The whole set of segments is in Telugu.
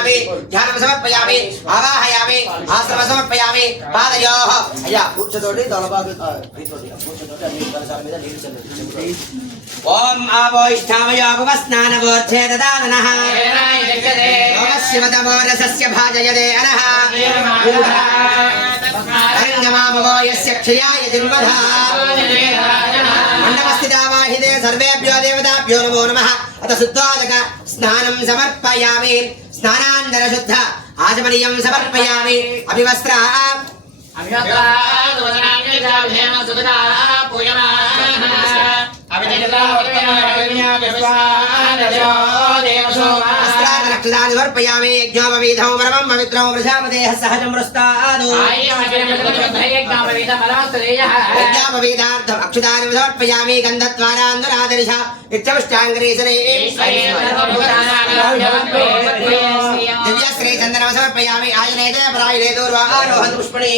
समर्पयामि ध्यानं समर्पयामि आवाहयामि आश्रम समर्पयामि पादयोः अय्या కూర్చోతోటి దళబాగు కూర్చోతోటి అన్ని కలశాల మీద నీళ్లు చల్లండి ఓం ఆవోయిష్ఠామయోపస్నానవోర్ఛే దదాననః ఓం శివతమోరసస్య భాజయదే అనః అరంగమామవో యస్య క్షయాయ జిన్మధా మండపస్థితావాహితే సర్వేభ్యో దేవతాభ్యో నమో నమః అత శుద్ధోదక స్నానం సమర్పయామి స్నానానంతర శుద్ధ ఆచమనీయం సమర్పయామి అభివస్త్ర रक्षदानि समर्पयामि यज्ञोपवीतं परमं पवित्रं प्रजापतेः सहजं वृस्तादु यज्ञोपवीतार्थम् अक्षदानि समर्पयामि गन्धद्वारान्दरादर्श नित्यपुष्टाङ्गरीशने दिव्यश्री चन्दनं समर्पयामि आयनेत परायणे दूर्वारोहन् पुष्पणे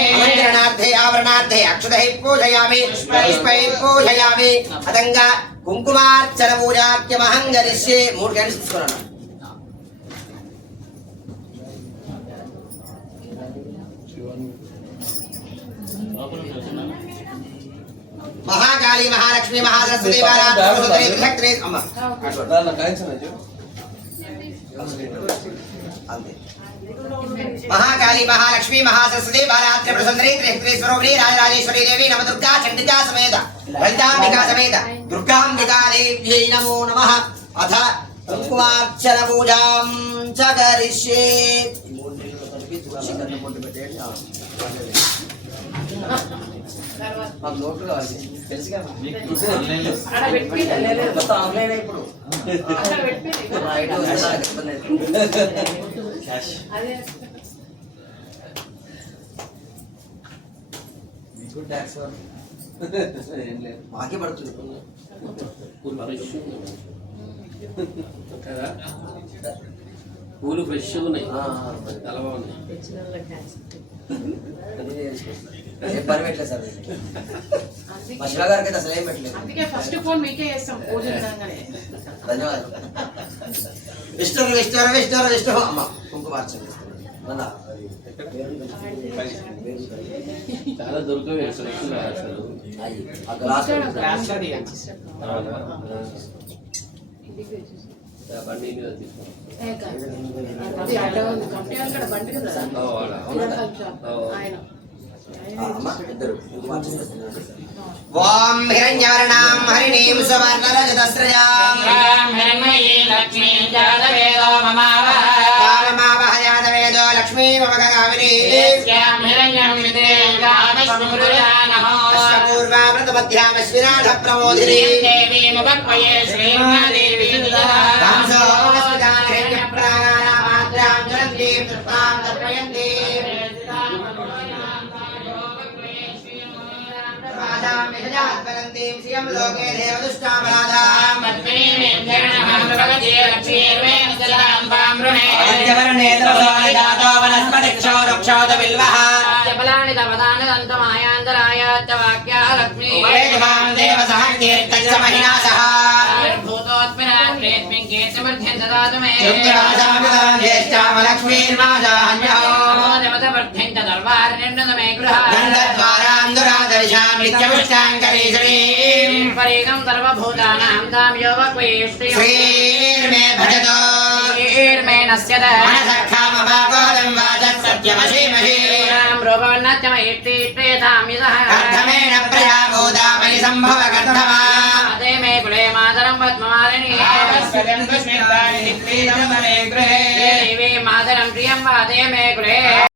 आमन्त्रणार्थे आवरणार्थे अक्षतैः पूजयामि पुष्पैः पूजयामि अदङ्गा कुंकुमार्चन पूजाख्यमहं करिष्ये मूर्ति अनुस्मरण महाकाली महालक्ष्मी महासरस्वती बालात्रि त्रिशक्ति अम्मा महाकाली महालक्ष्मी महासरस्वती बालात्रि प्रसन्नरी त्रिशक्ति स्वरूपिणी राजराजेश्वरी देवी नवदुर्गा चंडिका समेत ललितांबिका समेत दुर्गांबिका देव्यै नमो नमः अथ कुंकुमार्चन पूजां च करिष्ये మాకే పడుతుంది పూలు ఫ్రెష్ ఉన్నాయి చాలా బాగున్నాయి పెట్టలేదు సార్ మహిళా గారికి అయితే అసలు ఏం పెట్టలేదు అందుకే ఫస్ట్ ఫోన్ మీకే చేస్తాం పూజ విధంగానే ధన్యవాదాలు విష్ణు విష్ణు విష్ణు విష్ణు అమ్మ కుంకుమార్చన చాలా దొరకవే అసలు బండి మీద ఓం హిరణ్యవర్ణాం హరిణీం సువర్ణరజతస్రజాం యాదవేదో లక్ష్మీ మమగామినీ పూర్వామృతమధ్యామశ్వినాథ ప్రమోదినీ लोके देवदुष्टामराधाम परिगम सर्वभूतानां श्रीर्मे भजतो श्रीर्मे नश्यत मनसखा ममागोदं वाचः सत्यमशीमहि कर्धमेन प्रजा गोदामयि सम्भव कर्धमा अदे मे कुले मातरं पद्ममालिनी देवी मातरं प्रियं वादे मे कुले